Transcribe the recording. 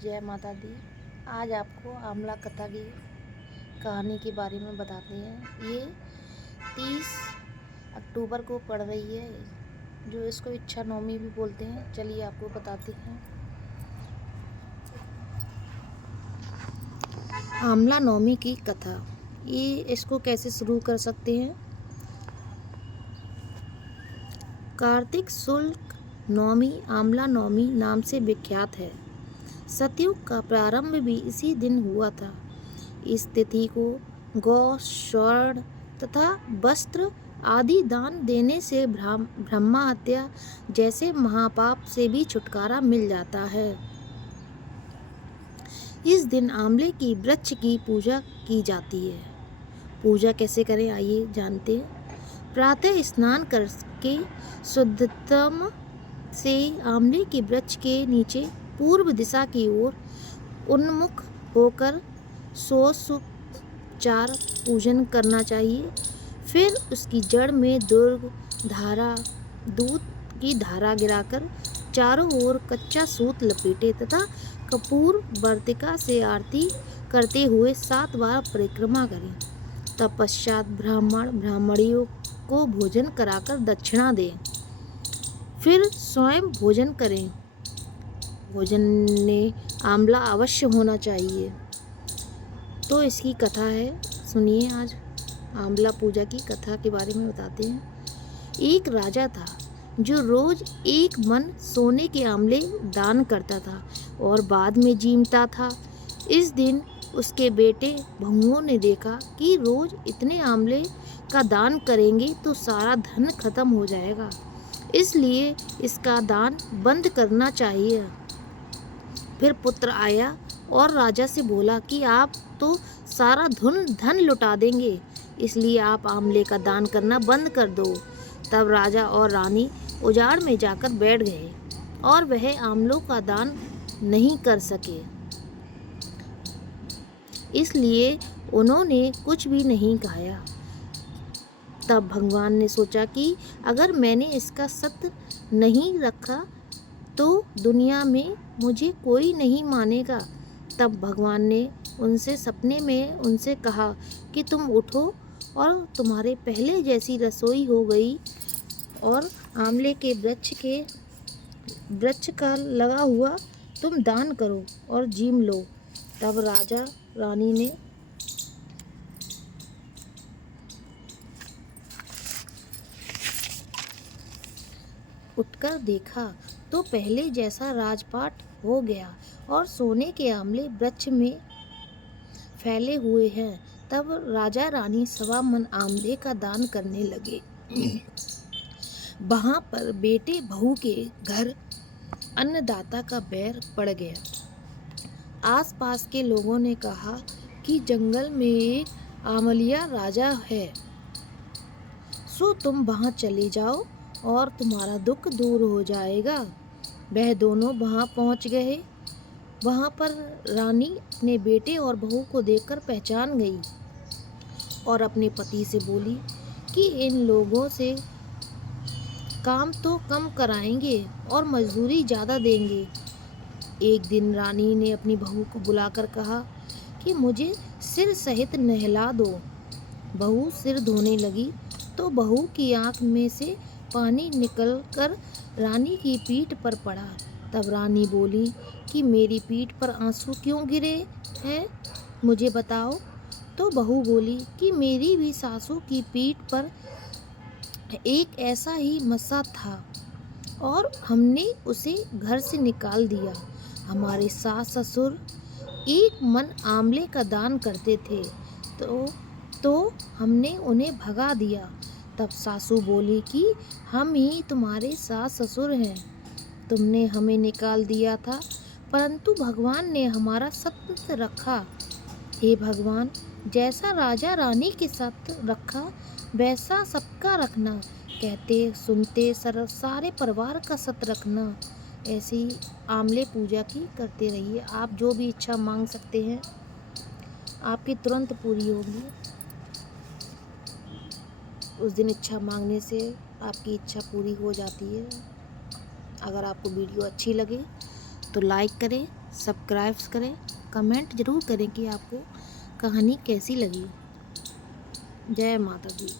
जय माता दी। आज आपको आमला कथा की कहानी के बारे में बताते हैं। ये 30 अक्टूबर को पड़ रही है, जो इसको इच्छा नवमी भी बोलते हैं। चलिए आपको बताते हैं। आमला नवमी की कथा, ये इसको कैसे शुरू कर सकते हैं। कार्तिक शुक्ल नवमी आमला नवमी नाम से विख्यात है। सतयुग का प्रारंभ भी इसी दिन हुआ था। इस तिथि को गौ, स्वर्ण तथा वस्त्र आदि दान देने से ब्रह्मा हत्या जैसे महापाप से भी छुटकारा मिल जाता है। इस दिन आंवले की वृक्ष की पूजा की जाती है। पूजा कैसे करें, आइए जानते हैं। प्रातः स्नान करके शुद्धतम से आंवले के वृक्ष के नीचे पूर्व दिशा की ओर उन्मुख होकर षोडशोपचार पूजन करना चाहिए। फिर उसकी जड़ में दूध की धारा गिराकर चारों ओर कच्चा सूत लपेटे तथा कपूर वर्तिका से आरती करते हुए 7 बार परिक्रमा करें। तत्पश्चात ब्राह्मणियों को भोजन कराकर दक्षिणा दें। फिर स्वयं भोजन करें। भोजन में आंवला अवश्य होना चाहिए। तो इसकी कथा है, सुनिए। आज आंवला पूजा की कथा के बारे में बताते हैं। एक राजा था जो रोज 1 मन सोने के आंवले दान करता था और बाद में जीमता था। इस दिन उसके बेटे बहुओं ने देखा कि रोज इतने आंवले का दान करेंगे तो सारा धन खत्म हो जाएगा, इसलिए इसका दान बंद करना चाहिए। फिर पुत्र आया और राजा से बोला कि आप तो सारा धन लुटा देंगे, इसलिए आप आंवले का दान करना बंद कर दो। तब राजा और रानी उजाड़ में जाकर बैठ गए और वह आंवलों का दान नहीं कर सके, इसलिए उन्होंने कुछ भी नहीं खाया। तब भगवान ने सोचा कि अगर मैंने इसका सत्य नहीं रखा तो दुनिया में मुझे कोई नहीं मानेगा। तब भगवान ने उनसे सपने में उनसे कहा कि तुम उठो और तुम्हारे पहले जैसी रसोई हो गई और आंवले के वृक्ष का लगा हुआ तुम दान करो और जीम लो। तब राजा रानी ने उठकर देखा तो पहले जैसा राजपाट हो गया और सोने के आंवले वृक्ष में फैले हुए हैं। तब राजा रानी 1.25 मन आंवले का दान करने लगे। वहां पर बेटे बहू के घर अन्नदाता का बैर पड़ गया। आसपास के लोगों ने कहा कि जंगल में एक आंवलिया राजा है, सो तुम वहां चले जाओ और तुम्हारा दुख दूर हो जाएगा। वह दोनों वहां पहुंच गए। वहां पर रानी अपने बेटे और बहू को देखकर पहचान गई और अपने पति से बोली कि इन लोगों से काम तो कम कराएंगे और मजदूरी ज़्यादा देंगे। एक दिन रानी ने अपनी बहू को बुलाकर कहा कि मुझे सिर सहित नहला दो। बहू सिर धोने लगी तो बहू की आंख में से पानी निकलकर रानी की पीठ पर पड़ा। तब रानी बोली कि मेरी पीठ पर आंसू क्यों गिरे हैं, मुझे बताओ। तो बहू बोली कि मेरी भी सासू की पीठ पर एक ऐसा ही मस्सा था और हमने उसे घर से निकाल दिया। हमारे सास ससुर 1 मन आंवले का दान करते थे तो हमने उन्हें भगा दिया। तब सासू बोली कि हम ही तुम्हारे सास ससुर हैं, तुमने हमें निकाल दिया था, परंतु भगवान ने हमारा सत्य रखा। हे भगवान, जैसा राजा रानी के साथ रखा वैसा सबका रखना, कहते सुनते सारे परिवार का सत्य रखना। ऐसी आंवले पूजा की करते रहिए। आप जो भी इच्छा मांग सकते हैं आपकी तुरंत पूरी होगी। उस दिन इच्छा मांगने से आपकी इच्छा पूरी हो जाती है। अगर आपको वीडियो अच्छी लगे तो लाइक करें, सब्सक्राइब करें, कमेंट ज़रूर करें कि आपको कहानी कैसी लगी। जय माता दी।